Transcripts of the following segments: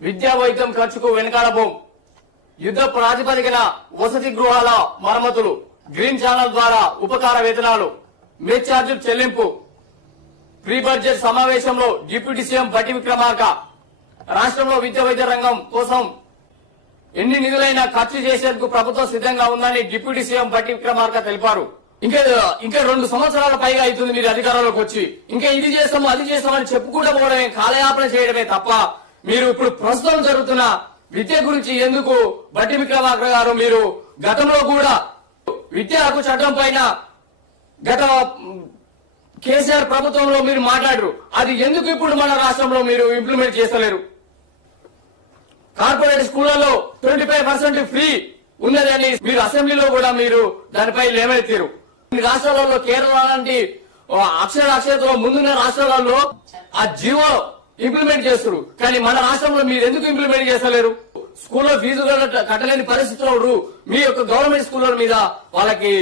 విద్యా వైద్యం ఖర్చుకు వెనకాడబోం, యుద్ధ ప్రాతిపదికన వసతి గృహాల మరమ్మతులు, గ్రీన్ ఛానల్ ద్వారా ఉపకార వేతనాలు, మెస్ ఛార్జీలు చెల్లింపు. ప్రీ బడ్జెట్ సమావేశంలో డిప్యూటీ సీఎం భట్టి విక్రమార్క రాష్ట్రంలో విద్యా వైద్య రంగం కోసం ఎన్ని నిధులైనా ఖర్చు చేసేందుకు ప్రభుత్వం సిద్ధంగా ఉందని డిప్యూటీ సీఎం భట్టి విక్రమార్క తెలిపారు. ఇంకా 2 సంవత్సరాల పైగా అవుతుంది మీరు అధికారంలోకి వచ్చి, ఇంకా ఇది చేస్తాము అది చేస్తామని చెప్పుకుంటూ పోవడమే, కాలయాపన చేయడమే తప్ప మీరు ఇప్పుడు ప్రస్తుతం జరుగుతున్న విద్య గురించి ఎందుకు భట్టి విక్రమార్క గారు మీరు గతంలో కూడా విద్యా హక్కు చట్టం పైన గత కేసీఆర్ ప్రభుత్వంలో మీరు మాట్లాడరు, అది ఎందుకు ఇప్పుడు మన రాష్ట్రంలో మీరు ఇంప్లిమెంట్ చేస్తలేరు? కార్పొరేట్ స్కూళ్లలో 25% ఫ్రీ ఉన్నదని మీరు అసెంబ్లీలో కూడా మీరు దానిపై లేవనెత్తారు. రాష్ట్రాలలో కేరళ లాంటి అక్షరాస్యతలో ముందున్న రాష్ట్రాలలో ఆ జీవో ఇంప్లిమెంట్ చేస్తారు, కానీ మన రాష్ట్రంలో మీరు ఎందుకు ఇంప్లిమెంట్ చేస్తలేరు? స్కూల్లో ఫీజు కట్టలేని పరిస్థితుల్లో మీ యొక్క గవర్నమెంట్ స్కూళ్ల మీద వాళ్ళకి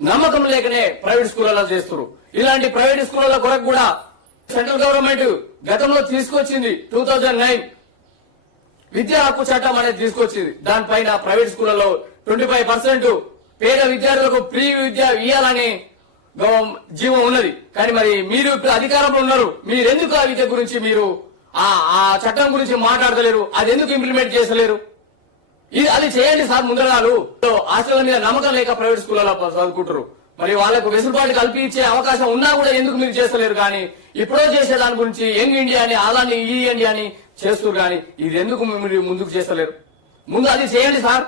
నమ్మకం లేకనే ప్రైవేట్ స్కూళ్లలో చేస్తారు. ఇలాంటి ప్రైవేట్ స్కూళ్ల కొరకు కూడా సెంట్రల్ గవర్నమెంట్ గతంలో తీసుకొచ్చింది 2009 విద్యా హక్కు చట్టం అనేది తీసుకొచ్చింది. దానిపైన ప్రైవేట్ స్కూళ్లలో 25% పేద విద్యార్థులకు ఫ్రీ విద్య ఇవ్వాలని జీవం ఉన్నది. కానీ మరి మీరు ఇప్పుడు అధికారంలో ఉన్నారు, మీరెందుకు ఆ విద్య గురించి మీరు ఆ చట్టం గురించి మాట్లాడతలేరు? అది ఎందుకు ఇంప్లిమెంట్ చేసలేరు? అది చేయండి సార్. ముందరాలు హాస్టల్ మీద నమ్మకం లేక ప్రైవేట్ స్కూళ్లలో చదువుకుంటారు, మరి వాళ్ళకు వెసులుబాటు కల్పించే అవకాశం ఉన్నా కూడా ఎందుకు మీరు చేస్తలేరు? కానీ ఇప్పుడో చేసే దాని గురించి యంగ్ ఇండియా అని అలాని ఈ ఇండియా అని చేస్తారు, కానీ ఇది ఎందుకు మీరు ముందుకు చేస్తలేరు? ముందు అది చేయండి సార్.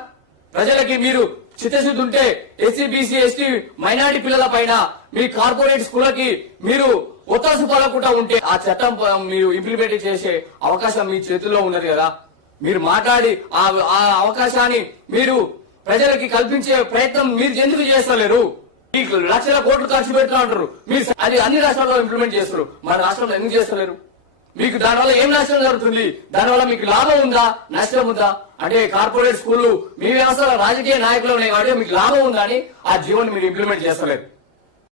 ప్రజలకి మీరు చిత్తశుద్ధి ఉంటే ఎస్సీ బీసీ ఎస్టీ మైనారిటీ పిల్లల పైన మీ కార్పొరేట్ స్కూళ్ళకి మీరు ఒత్తాసు పడకుండా ఉంటే ఆ చట్టం మీరు ఇంప్లిమెంట్ చేసే అవకాశం మీ చేతుల్లో ఉన్నది కదా. మీరు మాట్లాడి ఆ అవకాశాన్ని మీరు ప్రజలకి కల్పించే ప్రయత్నం మీరు ఎందుకు చేస్తలేరు? మీకు లక్షల కోట్లు ఖర్చు పెడుతూ అంటారు, మీరు అది అన్ని రాష్ట్రాల్లో ఇంప్లిమెంట్ చేస్తారు, మన రాష్ట్రంలో ఎందుకు చేస్తలేరు? మీకు దానివల్ల ఏం నష్టం జరుగుతుంది? దానివల్ల మీకు లాభం ఉందా నష్టం ఉందా? అంటే కార్పొరేట్ స్కూళ్లు మీ వ్యవస్థలో రాజకీయ నాయకులు ఉన్నాయి కాబట్టి మీకు లాభం ఉందా అని ఆ జీవోని మీరు ఇంప్లిమెంట్ చేస్తలేరు.